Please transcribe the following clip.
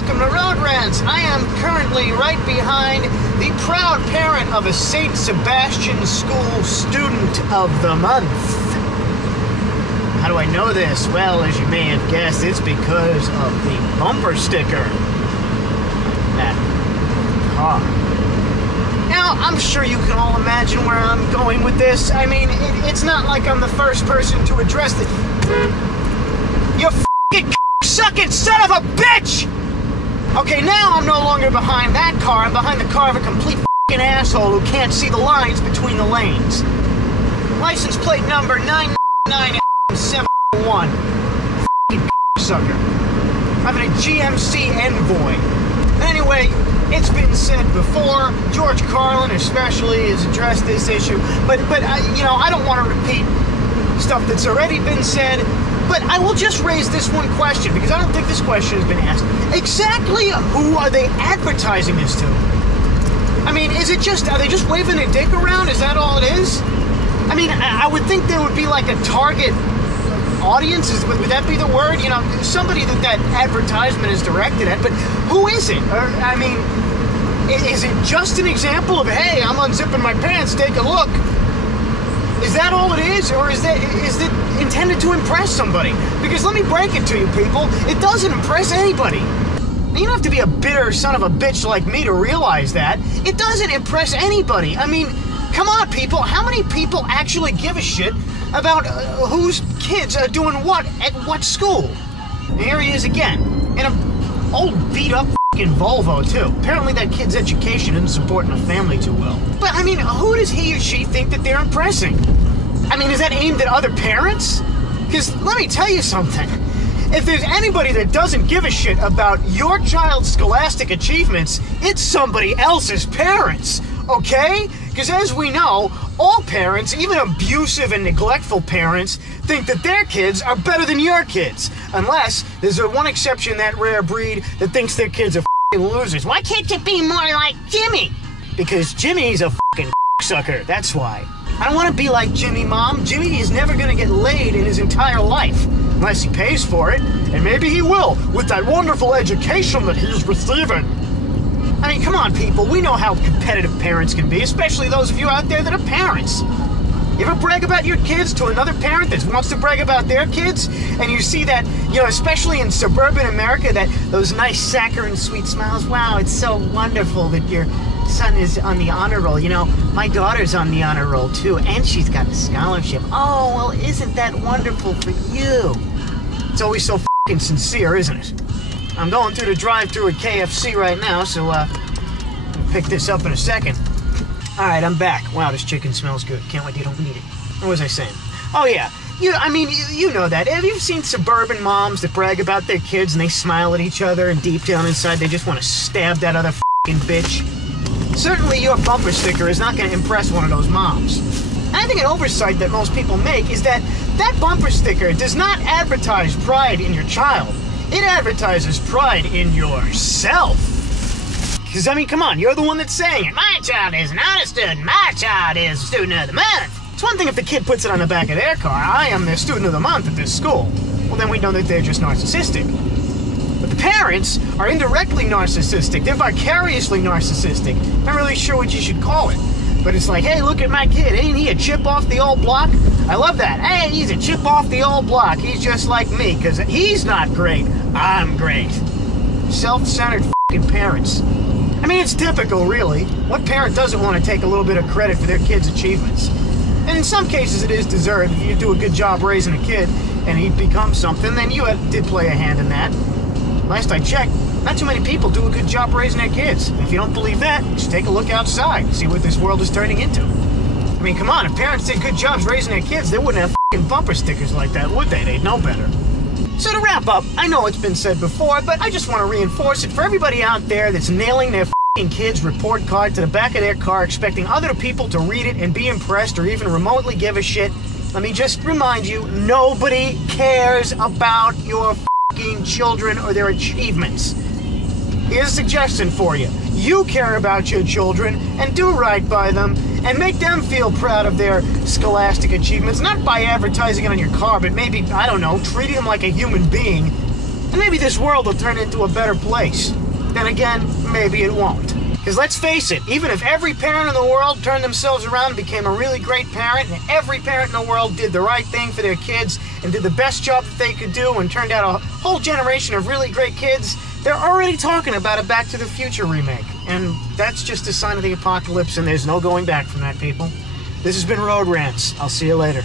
welcome to Rants. I am currently right behind the proud parent of a St. Sebastian School Student of the Month. How do I know this? Well, as you may have guessed, it's because of the bumper sticker. That car. Now, I'm sure you can all imagine where I'm going with this. I mean, it's not like I'm the first person to address it. You f***ing sucking son of a bitch! Okay, now I'm no longer behind that car. I'm behind the car of a complete f***ing asshole who can't see the lines between the lanes. License plate number 99771. F***ing sucker. I'm in a GMC Envoy. Anyway, it's been said before, George Carlin especially has addressed this issue, but I don't want to repeat stuff that's already been said, but I will just raise this one question, because I don't think this question has been asked. Exactly who are they advertising this to? I mean, are they just waving a dick around? Is that all it is? I mean, I would think there would be like a target audience, would that be the word? You know, somebody that advertisement is directed at, but who is it? I mean, is it just an example of, hey, I'm unzipping my pants, take a look? Is that all it is? Or is it intended to impress somebody? Because let me break it to you people, it doesn't impress anybody. You don't have to be a bitter son of a bitch like me to realize that. It doesn't impress anybody. I mean, come on people, how many people actually give a shit about whose kids are doing what at what school? And here he is again, in an old beat-up f***ing Volvo, too. Apparently that kid's education isn't supporting a family too well. But, I mean, who does he or she think that they're impressing? I mean, is that aimed at other parents? Because, let me tell you something. If there's anybody that doesn't give a shit about your child's scholastic achievements, it's somebody else's parents, okay? Because as we know, all parents, even abusive and neglectful parents, think that their kids are better than your kids. Unless there's one exception, that rare breed that thinks their kids are f***ing losers. Why can't you be more like Jimmy? Because Jimmy's a f***ing sucker, that's why. I don't want to be like Jimmy, Mom. Jimmy is never going to get laid in his entire life. Unless he pays for it. And maybe he will, with that wonderful education that he's receiving. I mean, come on, people. We know how competitive parents can be, especially those of you out there that are parents. You ever brag about your kids to another parent that wants to brag about their kids? And you see that, especially in suburban America, those nice saccharine sweet smiles. Wow, it's so wonderful that your son is on the honor roll. My daughter's on the honor roll, too, and she's got a scholarship. Oh, well, isn't that wonderful for you? It's always so f***ing sincere, isn't it? I'm going through the drive-thru at KFC right now, so I'll pick this up in a second. Alright, I'm back. Wow, this chicken smells good. Can't wait to eat it. What was I saying? Oh yeah, you know that. Have you seen suburban moms that brag about their kids and they smile at each other and deep down inside they just want to stab that other f***ing bitch? Certainly your bumper sticker is not going to impress one of those moms. And I think an oversight that most people make is that bumper sticker does not advertise pride in your child. It advertises pride in yourself. Because, I mean, come on, you're the one that's saying it. My child is not a student. My child is a student of the month. It's one thing if the kid puts it on the back of their car. I am the student of the month at this school. Well, then we know that they're just narcissistic. But the parents are indirectly narcissistic. They're vicariously narcissistic. Not really sure what you should call it. But it's like, hey, look at my kid. Ain't he a chip off the old block? I love that. Hey, he's a chip off the old block. He's just like me, because he's not great. I'm great. Self-centered f***ing parents. I mean, it's typical, really. What parent doesn't want to take a little bit of credit for their kid's achievements? And in some cases, it is deserved. If you do a good job raising a kid, and he becomes something, then you did play a hand in that. Last I checked, not too many people do a good job raising their kids. And if you don't believe that, just take a look outside and see what this world is turning into. I mean, come on, if parents did good jobs raising their kids, they wouldn't have f***ing bumper stickers like that, would they? They'd know better. So to wrap up, I know it's been said before, but I just want to reinforce it for everybody out there that's nailing their f***ing kid's report card to the back of their car expecting other people to read it and be impressed or even remotely give a shit. Let me just remind you, nobody cares about your f***ing children or their achievements. Here's a suggestion for you. You care about your children and do right by them and make them feel proud of their scholastic achievements, not by advertising it on your car, but maybe, I don't know, treating them like a human being And maybe this world will turn into a better place. Then again, maybe it won't. Because let's face it, even if every parent in the world turned themselves around and became a really great parent, and every parent in the world did the right thing for their kids and did the best job that they could do and turned out a whole generation of really great kids, they're already talking about a Back to the Future remake. And that's just a sign of the apocalypse, and there's no going back from that, people. This has been Road Rants. I'll see you later.